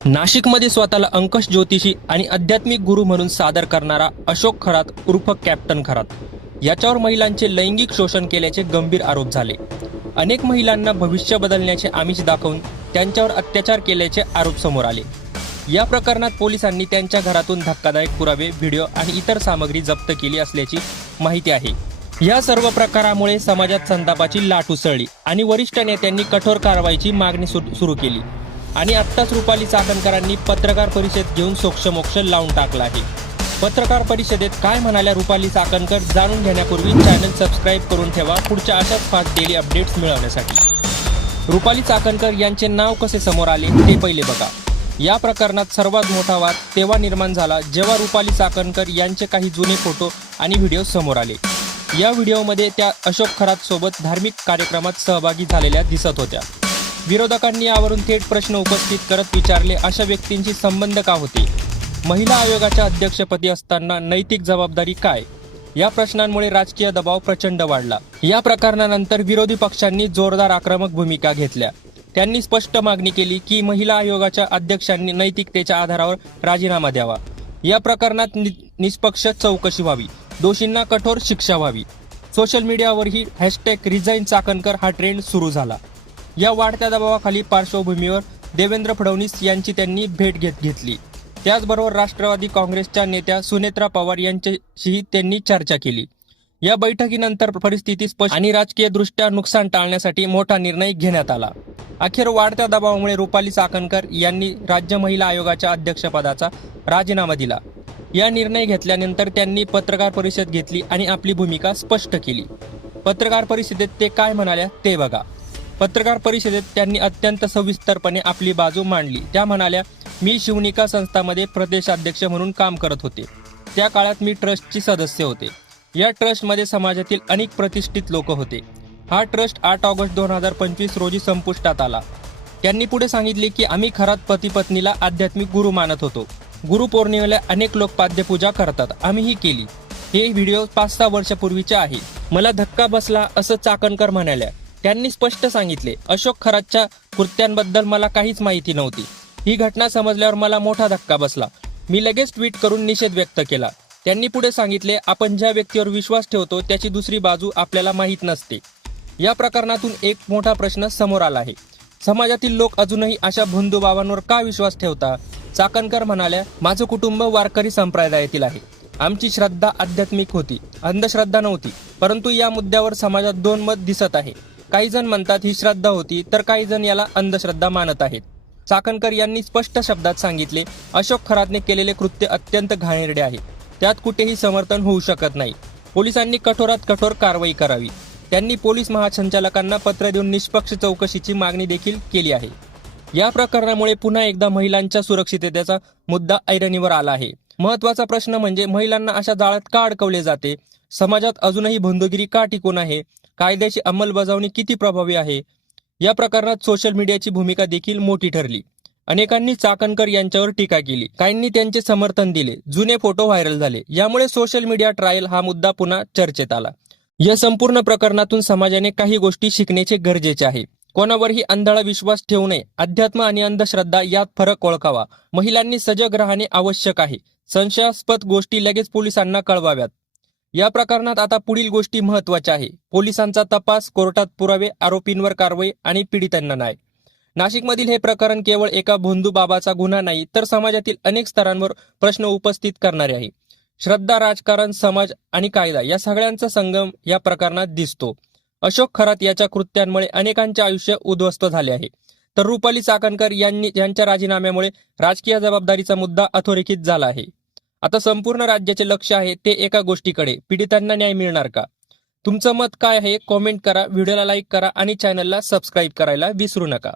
नाशिकमध्ये स्वतःला अंकश ज्योतिषी आणि आध्यात्मिक गुरु म्हणून सादर करणारा अशोक खरात उर्फ कॅप्टन खरात याच्यावर महिलांचे लैंगिक शोषण केल्याचे गंभीर आरोप झाले। अनेक महिलांना भविष्य बदलण्याचे आमिष दाखवून त्यांच्यावर अत्याचार केल्याचे आरोप समोर आले। या प्रकरणात पोलिसांनी त्यांच्या घरातून धक्कादायक पुरावे, व्हिडिओ आणि इतर सामग्री जप्त केली असल्याची माहिती आहे। या सर्व प्रकारामुळे समाजात संतापाची लाट उसळली आणि वरिष्ठ नेत्यांनी कठोर कारवाईची मागणी सुरू केली। आणि आत्ताच रुपाली चाकणकरांनी पत्रकार परिषद घेऊन सोक्षमोक्ष लावून टाकला आहे। पत्रकार परिषदेत काय म्हणाल्या रुपाली चाकणकर जाणून घेण्यापूर्वी चॅनल सबस्क्राईब करून ठेवा पुढच्या अशाच फास्ट डेली अपडेट्स मिळवण्यासाठी। रुपाली चाकणकर यांचे नाव कसे समोर आले ते पहिले बघा। या प्रकरणात सर्वात मोठा वाद तेव्हा निर्माण झाला जेव्हा रुपाली चाकणकर यांचे काही जुने फोटो आणि व्हिडिओ समोर आले। या व्हिडिओमध्ये त्या अशोक खरात सोबत धार्मिक कार्यक्रमात सहभागी झालेल्या दिसत होत्या। विरोधकांनी यावरून थेट प्रश्न उपस्थित करत विचारले, अशा व्यक्तींशी संबंध का होते? महिला आयोगाच्या अध्यक्षपदी असताना नैतिक जबाबदारी काय? या प्रश्नांमुळे राजकीय दबाव प्रचंड वाढला। या प्रकरणानंतर विरोधी पक्षांनी जोरदार आक्रमक भूमिका घेतल्या। त्यांनी स्पष्ट मागणी केली की महिला आयोगाच्या अध्यक्षांनी नैतिकतेच्या आधारावर राजीनामा द्यावा। या प्रकरणात निष्पक्ष चौकशी व्हावी, दोषींना कठोर शिक्षा व्हावी। सोशल मीडियावरही #रिझाइन चाकणकर हा ट्रेंड सुरू झाला। या वाढत्या दबावाखाली पार्श्वभूमीवर देवेंद्र फडणवीस यांची त्यांनी भेट घेतली। त्याचबरोबर राष्ट्रवादी काँग्रेसच्या नेत्या सुनेत्रा पवार यांच्याशीही त्यांनी चर्चा केली। या बैठकीनंतर परिस्थिती स्पष्ट आणि राजकीयदृष्ट्या नुकसान टाळण्यासाठी मोठा निर्णय घेण्यात आला। अखेर वाढत्या दबावामुळे रुपाली चाकणकर यांनी राज्य महिला आयोगाच्या अध्यक्षपदाचा राजीनामा दिला। या निर्णय घेतल्यानंतर त्यांनी पत्रकार परिषद घेतली आणि आपली भूमिका स्पष्ट केली। पत्रकार परिषदेत ते काय म्हणाल्या ते बघा। पत्रकार परिषदेत त्यांनी अत्यंत सविस्तरपणे आपली बाजू मांडली। त्या म्हणाल्या, मी शिवनिका संस्थामध्ये प्रदेशाध्यक्ष म्हणून काम करत होते। त्या काळात मी ट्रस्टची सदस्य होते। या ट्रस्टमध्ये समाजातील अनेक प्रतिष्ठित लोक होते। हा ट्रस्ट 8 ऑगस्ट 2025 रोजी संपुष्टात आला। त्यांनी पुढे सांगितले की आम्ही खरात पती पत्नीला आध्यात्मिक गुरु मानत होतो। गुरुपौर्णिमेला अनेक लोक पाद्यपूजा करतात, आम्हीही केली। हे व्हिडिओ 5-6 वर्षापूर्वीचे आहे। मला धक्का बसला असं चाकणकर म्हणाल्या। त्यांनी स्पष्ट सांगितले, अशोक खरातच्या कृत्यांबद्दल मला काहीच माहिती नव्हती। ही घटना समजल्यावर मला मोठा धक्का बसला। मी लगेच ट्विट करून निषेध व्यक्त केला। त्यांनी पुढे सांगितले, आपण ज्या व्यक्तीवर विश्वास ठेवतो त्याची दुसरी बाजू आपल्याला माहीत नसते। या प्रकरणातून एक मोठा प्रश्न समोर आला आहे। समाजातील लोक अजूनही अशा बंधुभावांवर का विश्वास ठेवतात? चाकणकर म्हणाल्या, माझं कुटुंब वारकरी संप्रदायातील आहे। आमची श्रद्धा आध्यात्मिक होती, अंधश्रद्धा नव्हती। परंतु या मुद्द्यावर समाजात 2 मत दिसत आहे। काही जण म्हणतात ही श्रद्धा होती, तर काही जण याला अंधश्रद्धा मानत आहेत। चाकणकर यांनी स्पष्ट शब्दात सांगितले, अशोक खरातने केलेले कृत्य अत्यंत घाणेरडे आहे। त्यात कुठेही समर्थन होऊ शकत नाही। पोलिसांनी कठोरात कठोर कारवाई करावी। त्यांनी पोलीस महासंचालकांना पत्र देऊन निष्पक्ष चौकशीची मागणी देखील केली आहे। या प्रकरणामुळे पुन्हा एकदा महिलांच्या सुरक्षिततेचा मुद्दा ऐरणीवर आला आहे। महत्त्वाचा प्रश्न म्हणजे महिलांना अशा जाळ्यात का अडकवले जाते? समाजात अजूनही बंधुगिरी का टिकून आहे? कायद्याची अंमलबजावणी किती प्रभावी आहे? या प्रकरणात सोशल मीडियाची भूमिका देखील मोठी ठरली। अनेकांनी चाकणकर यांच्यावर टीका केली, काहींनी त्यांचे समर्थन दिले, जुने फोटो व्हायरल झाले। यामुळे सोशल मीडिया ट्रायल हा मुद्दा पुन्हा चर्चेत आला। या संपूर्ण प्रकरणातून समाजाने काही गोष्टी शिकण्याचे गरजेचे आहे। कोणावरही अंधाळा विश्वास ठेवू नये। अध्यात्म आणि अंधश्रद्धा यात फरक ओळखावा। महिलांनी सजग राहणे आवश्यक आहे। संशयास्पद गोष्टी लगेच पोलिसांना कळवाव्यात। या प्रकरणात आता पुढील गोष्टी महत्त्वाच्या आहे। पोलिसांचा तपास, कोर्टात पुरावे, आरोपींवर कारवाई आणि पीडितांना न्याय। नाशिकमधील हे प्रकरण केवळ एका भोंदू बाबाचा गुन्हा नाही, तर समाजातील अनेक स्तरांवर प्रश्न उपस्थित करणारे आहे। श्रद्धा, राजकारण, समाज आणि कायदा या सगळ्यांचा संगम या प्रकरणात दिसतो। अशोक खरात याच्या कृत्यांमुळे अनेकांचे आयुष्य उद्ध्वस्त झाले आहे, तर रुपाली चाकणकर यांच्या राजीनाम्यामुळे राजकीय जबाबदारीचा मुद्दा अधोरेखित झाला आहे। आता संपूर्ण राज्याचे लक्ष आहे ते एका गोष्टीकडे, पीडितांना न्याय मिळणार का? तुमचं मत काय आहे? कॉमेंट करा, व्हिडिओला लाईक करा आणि चॅनलला सबस्क्राईब करायला विसरू नका।